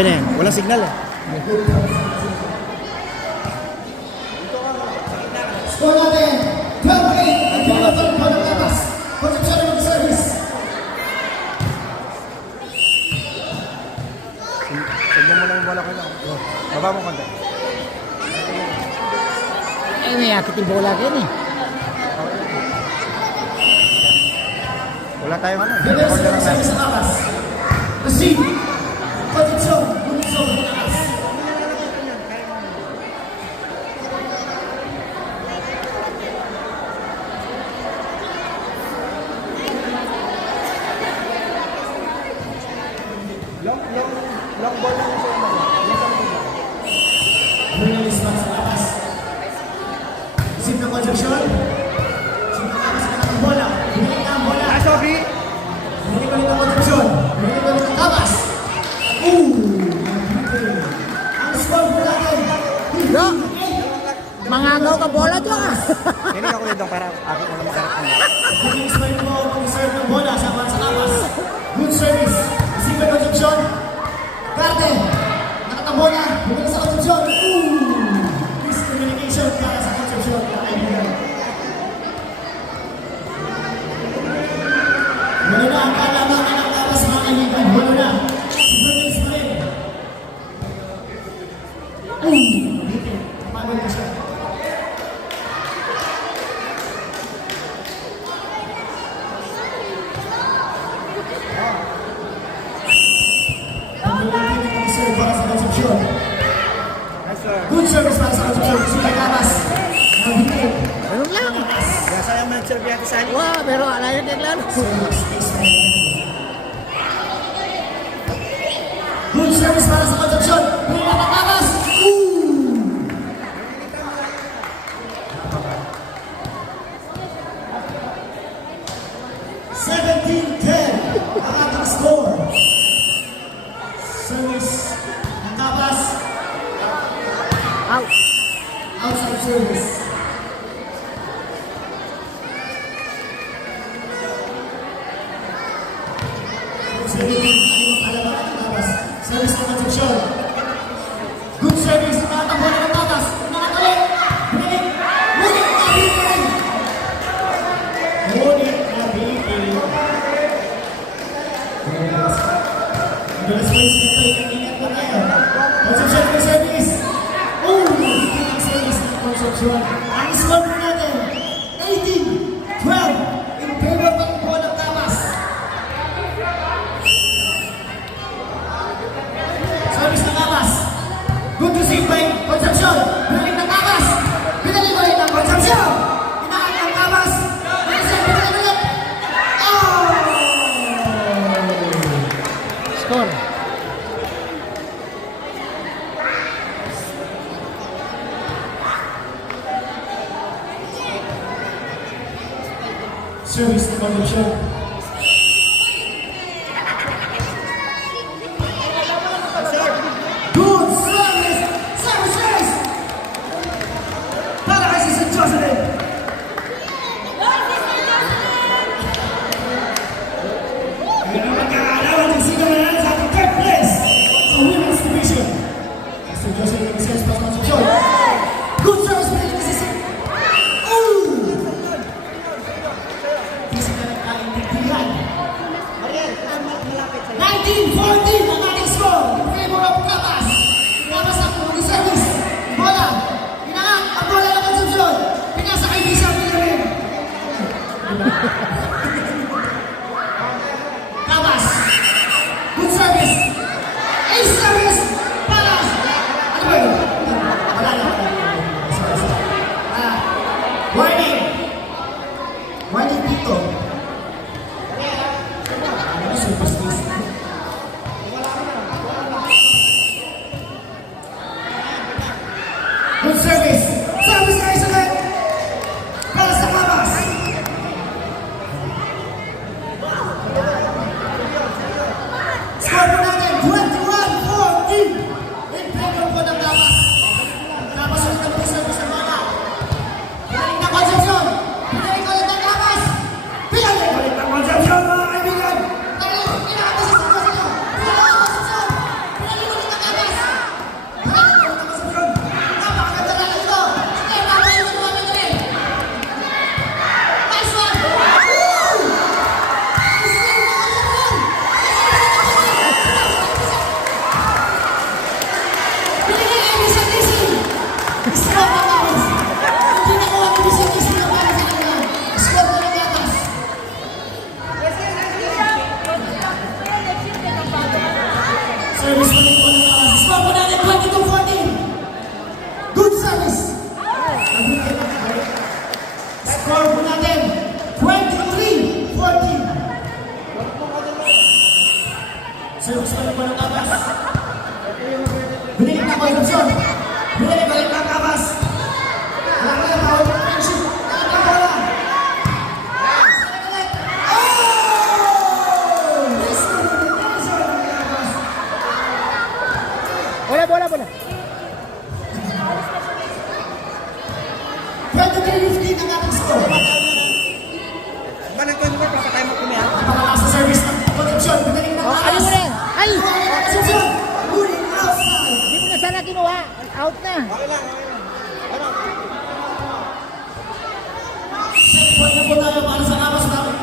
Ayun eh, walang signal eh. Score natin, 12-8, ang pinatol po ng atas. Concepcion ng service. Sagyan mo lang yung bola ko lang. Baba mo konti. Eh, may akit yung bola kayo eh. Wala tayong ano. Reverse ng service ng atas. Receive. Concepcion, Lumiso ng atas. Long ball lang ito. Release back sa atas. Receive ng Concepcion. Receive ng atas ng bola. Bumili na ang bola. Sophie! Bumili ko rin ng Concepcion. Bumili ko rin ng Tapas. Ang score po natin. Yo! Mangagaw ka bola dyan ah! Hindi ako dito para ako ko na makarap mo. Booking spike mo, pag-serve ng bola sa Tapas. Good service. Receive ng Concepcion. Karte. Nakatambo na. Bumili sa Concepcion. Miscommunication para sa Concepcion. Kaibigan. Wala na ang kalamakan ng Tapas mga kaibigan. Wala na. Superbase pa rin. Pagod na siya. Ang lalaki ng pag-serve para sa Concepcion. Good service para sa Concepcion. Super Tapas. Nabigay. Ganun lang! Kaya sayang mo nag-serve yata sa akin. Wow, pero alayo din lang. Good service para sa Concepcion. Bumili na Tapas. 17-10 ang ating score. Service ng Tapas. Out! Outside service. Service ng Concepcion. Good service. Nakatambo na ng Tapas. Nakatali. Ngunit. Ngunit nabitin. Ngunit nabitin. Madalas mo yung sinatay. Ingat na tayo. Concepcion ng service. Nabitin ang service ng Concepcion. Ang score po natin. 18-12. In favor pa po ng Tapas. Service ng Tapas. Good receive by Concepcion. Binalik ng Tapas. Binalik ulit ng Concepcion. Inaat ng Tapas. Binalik ulit. Oh! Score! Service ng Concepcion. Good service! Service! Para kay si St. Jocelyn. Hindi magkakaalaman ng sigaw na lang sa ating third place sa women's division. St. Jocelyn ng service pa sa Concepcion. Good service pa rin si St. Kasi ka nagkaintindihan. 19-14 ang ating score. In favor of Tapas. Tapas ang pumuli service. Bola. Inaat ang bola ng Concepcion. Pinasa kay Bisa Pilarin. Tapas. Good service. Ace service. Para. Ano ba yun? Binalik na konsepsyon. Binalik ulit ng kabas. Wala ko yung tawag. Shoot. Nakatang bola. Bola, bola, bola. 23-15 ang ating score. Ba nang tuloy papatay mo kami ha? Napakalakas sa service ng konsepsyon. Binalik ng Oh, ano kabas. mo na? Ay! Konsepsyon. Ulit outside. Hindi mo na sana kinuha. Out na. Okay lang, okay lang. Ano? Set point na po tayo para sa kabas namin.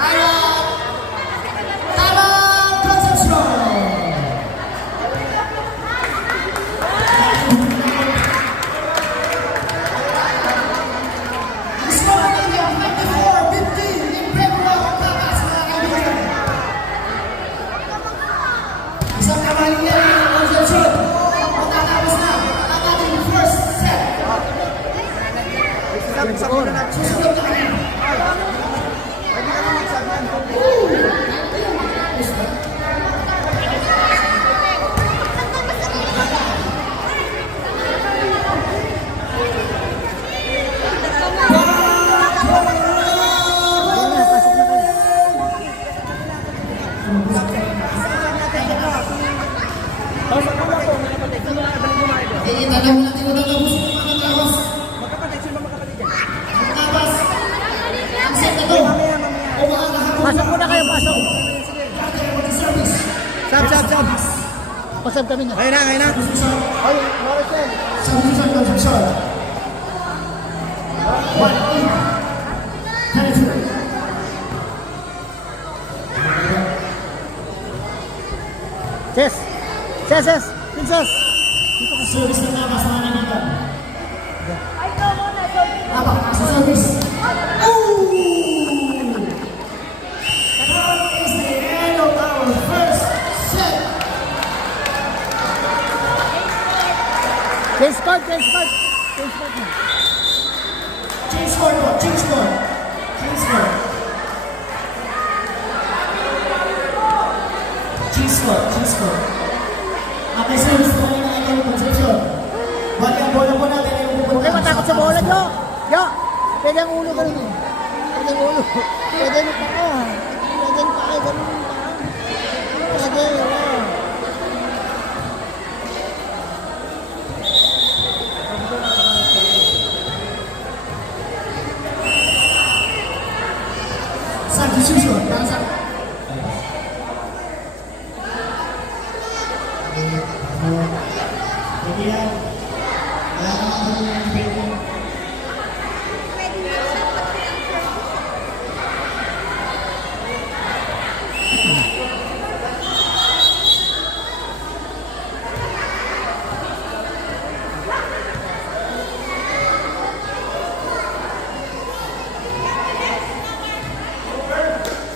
Ayan! Tama! Concepcion! Score ng India, 24-15 in favor of Kabas, mga kaibigan. Isang kabaligyan ng Concepcion. Matatapos na ang ating first set. Sabi sa muna natin. Susunod na kami. Pwede ka na magsabihan. Yan na, pasok na kayo. Itanong natin kung tatapusin ng mga Kabas. Magkapatid, sino ba magkapatid dyan? Ang Kabas. Ang set na to. Mamaya, mamaya. O mga kahapon. Pasok muna kayo, pasok. Dati ang mag-service. Sab, sab, sab. Pasok kami na. Ngayon na, ngayon na. Ay, Morrison. Substitution, conception. 1-8. Ses! Ses, ses! Princess! Service ng Kabas, mga kaibigan. Napakalakas sa service. Ooh! That is the end of our first set. Change card, change card! Change card na. Change score po, change score. Change score. Change score, change score. Okay, service po rin ang inyong conception. Bali ang bola po natin ay Huwag pupunta kayo matakot sa bola, Jo! Jo! Pwede ang ulo ka rin. Pwede ang ulo. Pwede ang paa. Pwede ang paa. Ganun ang paa. Pwede, wala. Substitution, para sa... Pwede yan. Wala ka naman yung pwede.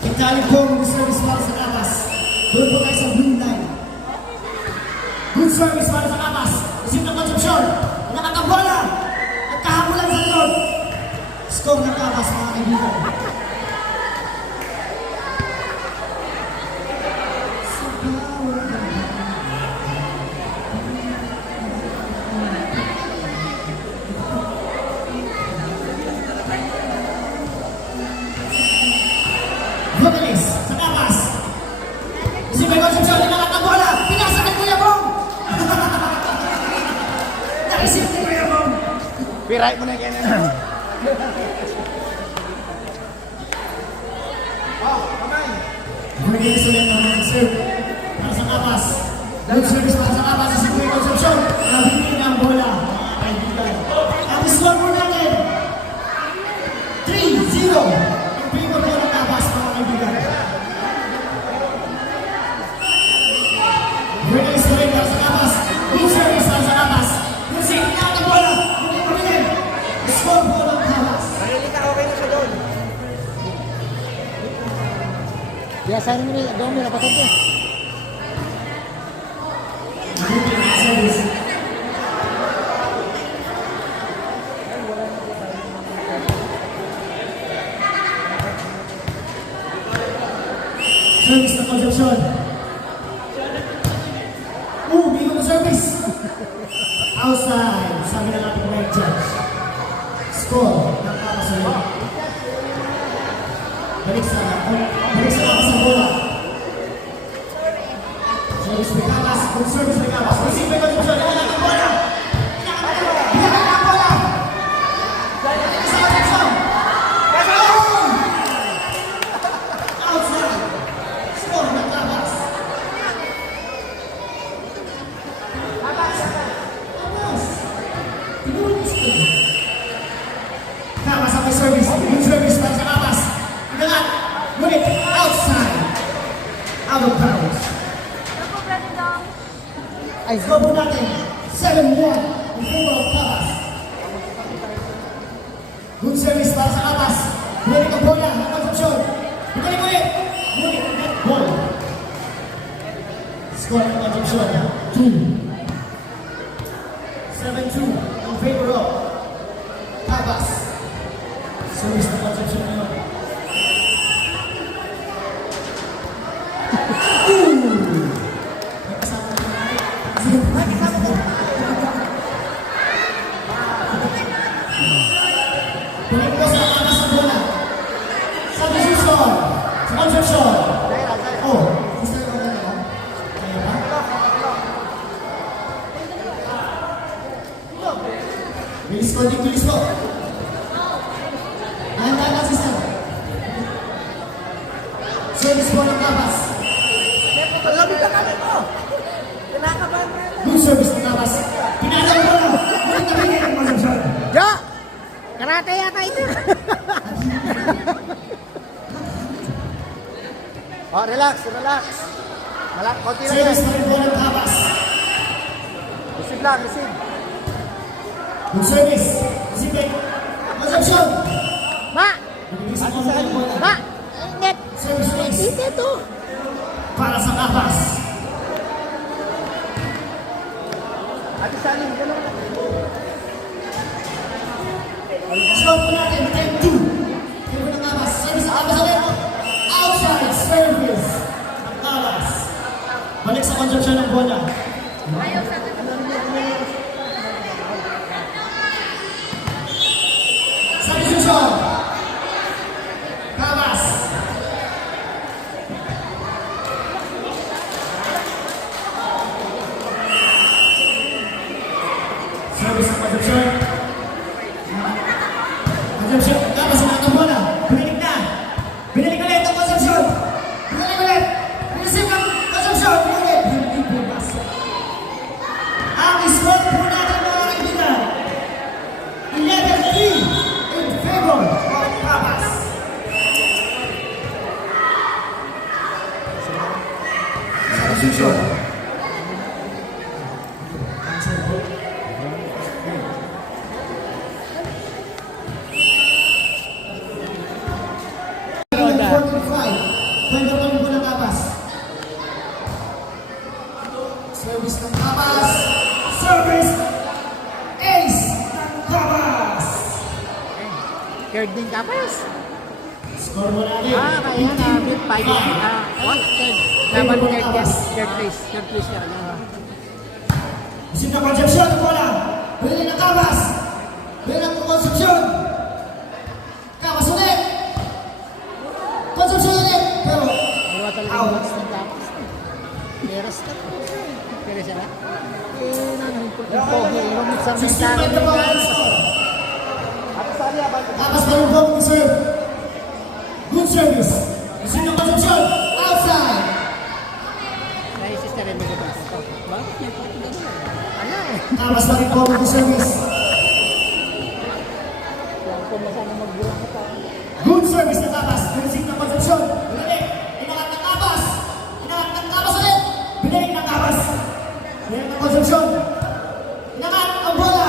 Itali po mag-service para sa Kabas. Doon po tayo sa blue line. Good service para sa Kabas. Isip ng konsepsyon. Nakatambola. At kahabulan sa likod. Score ng Kabas, mga kaibigan. Mabilis sa Kabas. Isip ng konsepsyon. Nakatambola. Pinasa ng Kuya Bong. Naisip ni Kuya Bong. Piray mo na yan. Mabilis ulit ang mga serve. Para sa Kabas. Good service para sa Kabas. Isip ng konsepsyon. Nabili ng bola. Mga kaibigan. At score mo natin. 3-0. In favor po ng Kabas, mga kaibigan. Mabilis ulit para sa Kabas. Good service para sa Kabas. Isip ng bola. Muli kami. Score po ng Kabas. Mahilig ka, okay na siya doon. Biasahin mo nila. Doon mo napatid eh. Mabuti ang service. Service na konsepsyon. service. Outside. Sabi ng ating right judge. Score. Nagkakasaya. Balik sa kapas ng bola. Service may kapas. Good service may kapas. Receive may contribution. Inakat ang bola. Inakat ang bola. Isa ka dito. Outside. Score. Nagkapas. Kapas ang may service. Good service para sa kapas. Inakat. Ngunit outside. Out of bounds. Ay, Score po natin, 7-1 in favor of Kapas. Good service para sa Kapas. Bumalik ang bola, ang konsepsyon. Bumalik ulit. Ngunit, net ball. Score ng konsepsyon, 2. 7-2 in favor of Kapas. Service ng konsepsyon ngayon. May kasama na natin. Balik po sa atas ng bola. Sa decision. Sa conception. Oh, gusto nyo ba na? Kaya ba? Bilis ko, bilis ko. Dahan-dahan lang, sister. Service po ng Kapas. Good service ng Kapas. Pinatay mo na. Ngunit nabigay ang conception. Jo! Karate yata ito. Oh, relax, relax. Konti lang yan. Service pa rin po ng Kapas. Receive lang, receive. Good service. Receive. Conception. Ma! Binigay sa conception ng bola. Ma! Net! Service place. Dito to. Para sa Kapas. Ate Salim, gano'n. Score po natin, 10-2. Kaya po ng Kapas. Service sa Kapas ulit. Outside service. Ang Kapas. Balik sa conception ng bola. Substitution. Kapas. Service sa conception. Conception. Kapas sa mga bola. Binalik na. Binalik ulit ang conception. Binalik ulit. Receive ang conception. Binalik. Hindi po pas. Ang score po natin mga kaibigan. 11-3 in favor of Kapas. Substitution. Ganda pa rin po ng Kapas. Service ng Kapas. Service. Ace ng Kapas. Third din kapas. Score mo natin. Kaya na, bit 5. What? Third. Laban third, yes. Third place. Third place siya. Isip na Concepcion ng bola. Bili ng Kapas. Bili ng Concepcion. Kapas ulit. Concepcion ulit. Pero, Dalawa talaga yung match ng kapas. Peras ka. Peras siya na? Rumit sa 65 mental. na po ang score. Ate Salim, Kapas pa rin po ang serve. Good service. Isip na Concepcion. Outside. Kaya sister rin nito ba? Bakit niya po ito gano'n? Ano eh? Kapas pa rin po ang service. Kung masama magbulang ka pa. Good service ng Kapas. Isip na Concepcion. Binalik. Inakat ng Kapas. Inakat ng Kapas ulit. Binalik ng Kapas. Binalik ng Concepcion. Inakat ang bola.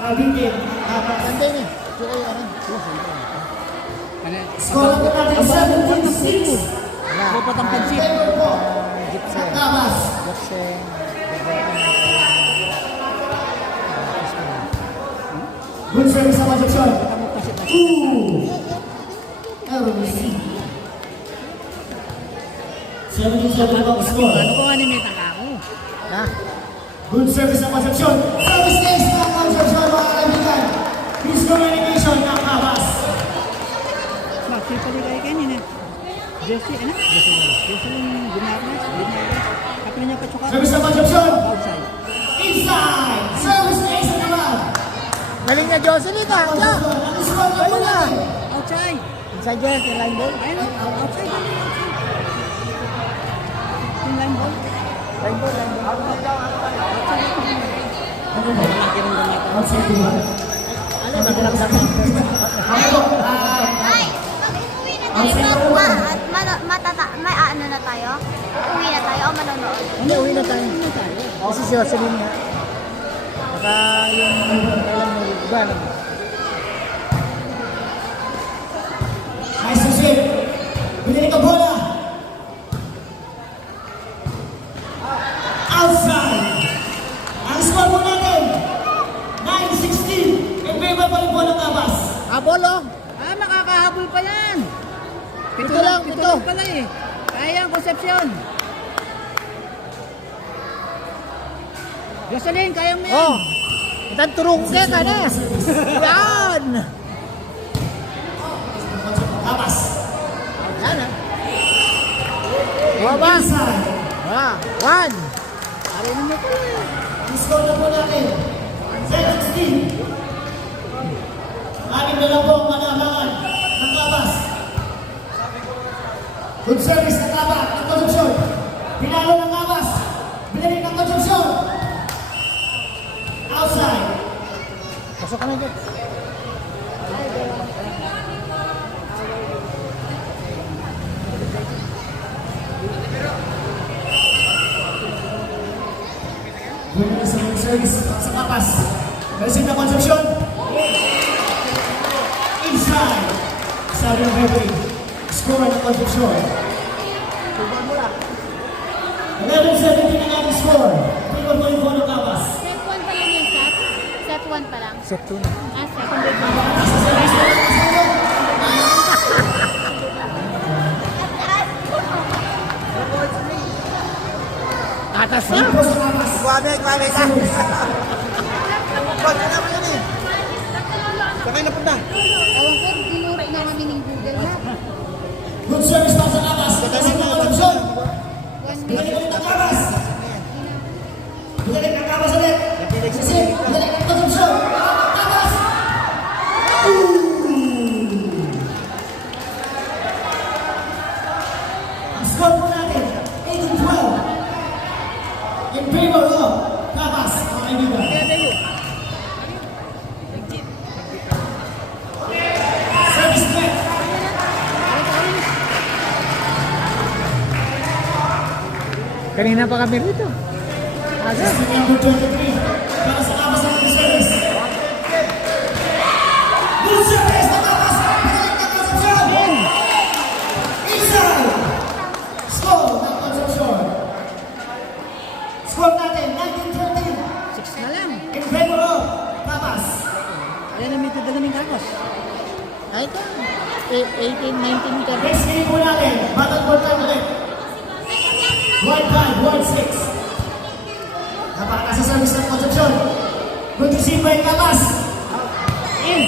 Nabitin. Kapas. Ganda yun eh. Kaya ano? Score po natin 17-6. Dapat ang pansin. Favor po. Gipsy. Ng Kapas. Gipsy. Good service ng Concepcion. Kamu kasi pa. 2. LBC. 17-7 po ang score. Ano kung animate ang ako? Ha? Good service ng Concepcion. Service ace ng Concepcion, mga kaibigan. His communication ng Kabas. Bakit pala kayo kanina? Jesse, ano? Jocelyn Guimares. Kapila niya pa Service ng Concepcion. outside. Inside. Service ace naman. Galing na Jocelyn ah! Yeah. Ang score na po natin. Outside! Inside dyan, yung line ball? Ayun, outside. Yung line ball? Line ball. Outside po ba? Ano, nagdaramdam mo? Okay po. Ay, pag uwi na tayo, may ano na tayo? Uwi na tayo o manonood? Hindi, uwi na tayo. Kasi si Jocelyn nga. Baka yung kailan mo iba naman. Nice to see. Binili ka bola. Outside. Ang score po natin, 9-16. In favor pa rin po ng Kabas. Habol oh! Ah, makakahabol pa yan! Pito lang pala eh. Kaya ang Concepcion. Jocelyn, kaya mo yan. Oh! Itang turong ka na. Yan! Kabas. Yan ah. Babas! Inside. Ah, one! Arinig mo pala eh. Ang score na po natin, 7-16. Anim na lang po ang manabangan ng Kabas. Good service ng Kabas, ng Concepcion. Pinalo ng Kabas. Binalik ng Concepcion. Outside. Pasok ka na dyan. Good service sa Kabas. Receive ng Concepcion. Inside. Sabi ng referee. Score ng Concepcion. 11-17 ang ating score. Tingnan mo yung ng Kabas. Step 1 pa lang yung set? Step 1 pa lang. Set 2 na. Ah, second review. Atas na! Tingnan po sa Kabas. Kwame ka! Sakay na punta. Ewan ko, dinuro na kami ng Google Map. Good service pa sa Kabas. Receive ng Concepcion. 1 Binalik minute. ulit ang Kabas. Binalik ang Kabas ulit. Receive. Binalik ang Concepcion. Kabas. Ang score po natin, 18-12. In favor of Kabas, mga kaibigan. Service threat. Kanina pa kami rito. Assistant number 23. Para sa Kabas ng service. Good service na Kabas. Binalik ng Concepcion. Inside. Score ng Concepcion. Score natin, 19-13. 6 na lang. In favor of Kabas. Ayan na may dadaming kakos. Ay ito. 18, 19 ka. Next game po natin, battle ball time ulit. Ward 5, Ward 6. Napakata sa service ng Concepcion. Good to see by Kabas. In!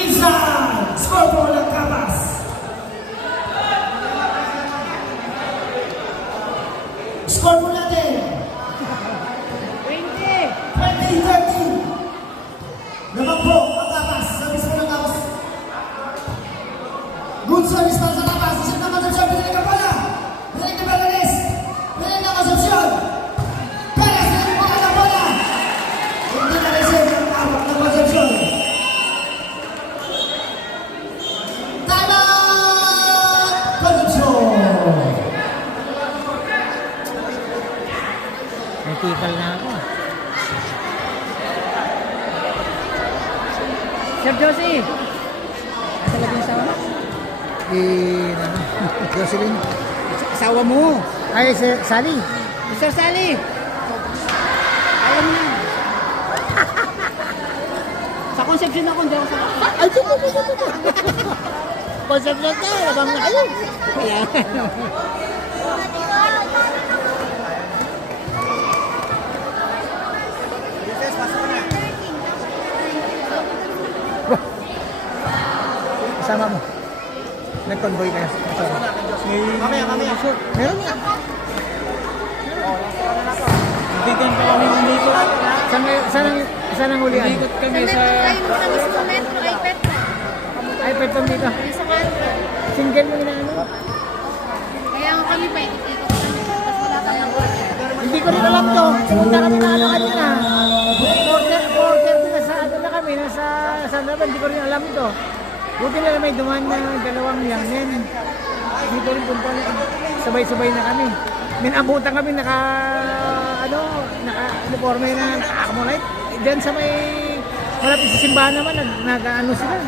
Inside. Score po ng Kabas. Score po natin, 20! 20-13. Naman po ang Kabas. Service po ng Kabas. Good service para sa Kabas. Isip ng Concepcion. Binalik ang bola. Binalik ni Balanes. Binalik ng Concepcion. Perez. Binalik po ang bola. Hindi na receive ang awak ng Concepcion. Time out! Concepcion. Natikal na ako. Sir Josie! Nasa lagi yung asawa mo? Jocelyn. Asawa mo? Ay, Sir Sally. Sir Sally! Alam na. Sa Concepcion ako, hindi ako sa... Ay, ito. Concepcion ka, labang na kayo. Kaya. kasama mo? Nag-convoy ka na. Mamaya. Meron nga. Bigyan pa kami ng dito. Saan ang ulian? Ikot kami sa... iPad pang dito. Single mo na ano? Kaya nga kami pa, ikot kami. Tapos wala kami ng order. Hindi ko rin alam to. Pumunta kami na ano kanina. Order na sa ano na kami. Nasa Laban. Hindi ko rin alam ito. Buti na may duman na dalawang yangin. Hindi ko rin punta. Sabay-sabay na kami. Minabutan kami naka-uniforme na naka-accumulate. Diyan sa may malapit sa simbahan naman, nag-ano sila.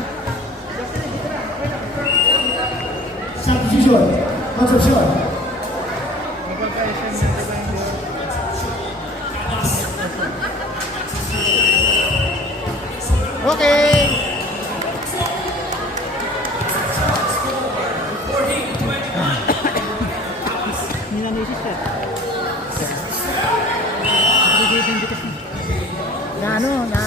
Substitution. Concepcion. Okay. Na ano, na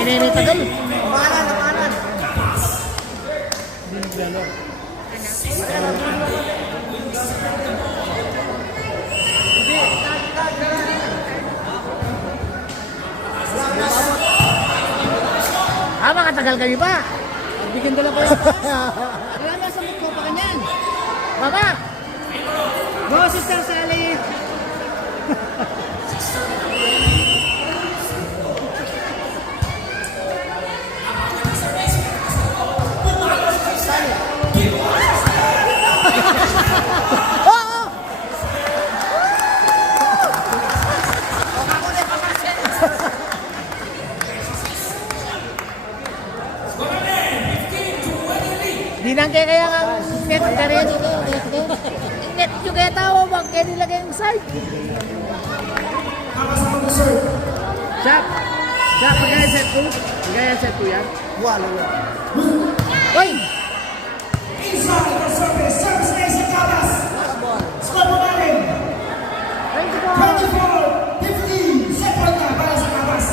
ini tagal. Amanan. Makatagal kami pa. Bigyan dala pa yata. Wala na sa mukha pa kanyan. Baba. Go, Sister Sally. Di nang kaya nga net karin. Net yung kaya tao bang kaya nilagay yung side. Chap, pagkaya set 2. Pagkaya set 2 yan. Wala. Hoy! Inside the surface. Service Nation Cabas. Squad mo namin. 24-15. Second na para sa Cabas.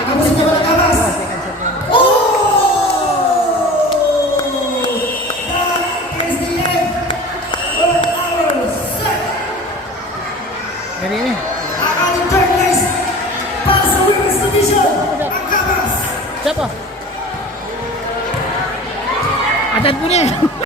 Tapusin niyo ba ng Cabas? Ganyan eh. Ang ating third place para sa Women's Division, ang Cabas. Siapa? Adan punya.